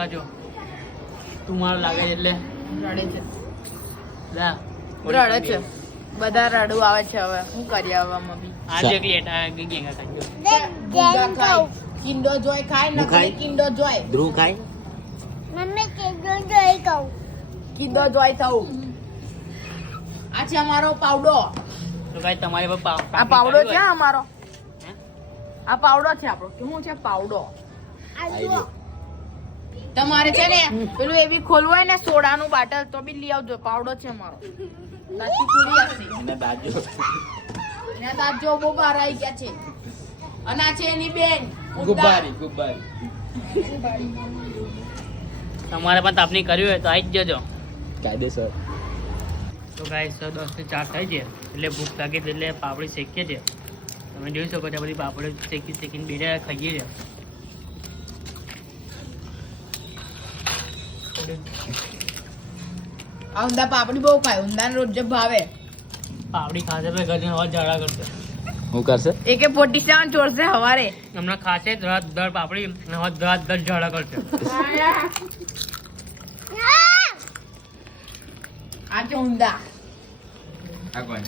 કાકા જો તું મારો લાગે છે એટલે રડે છે લા રડે છે બધા રડવું આવે છે હવે શું કરીએ હવે મમ્મી આજે એક લેટ આ ગઈ કાકા જો ગુંગા ખાય કિંડો જોય ખાય હું ખાય? નકલી કિંડો જોય ધ્રુવ ખાય કિંડો જોય થવું આ છે અમારો પાવડો તો ભાઈ તમારે પર આ પાવડો છે અમારો આ પાવડો છે આપણો શું છે પાવડો તમારે છે ને પેલું એવી ખોલવું હોય ને સોડાનું બાટલ તો બી લઈ આવજો પાવડો છે અમારો સાચી પૂરી હશે અને દાજો એના દાંત જો બહુ બહાર આવી ગયા છે અને આ છે એની બેન ગુબ્બારી તમારે પણ તાપણી કરવી હોય તો આવી જ જજો કાયદેસર તો ગાઈસ 10 થી 4 થઈ છે એટલે ભૂખ લાગી છે એટલે પાપડી શેકીએ છે તમે જોઈ શકો છો બધી પાપડી શેકીને બેડા ખાઈએ છે આ ઊંધા પાપડી બહુ ખાય ઊંધા રોજ ભાવે પાપડી ખાશે તો ઘરની હવા ઝાડા કરશે હું કરશે એકે 47 ચોરસે હવારે હમણાં ખાશે રાત દર પાપડી હવા રાત દર ઝાડા કરશે આ છે ઊંધા આ કોણ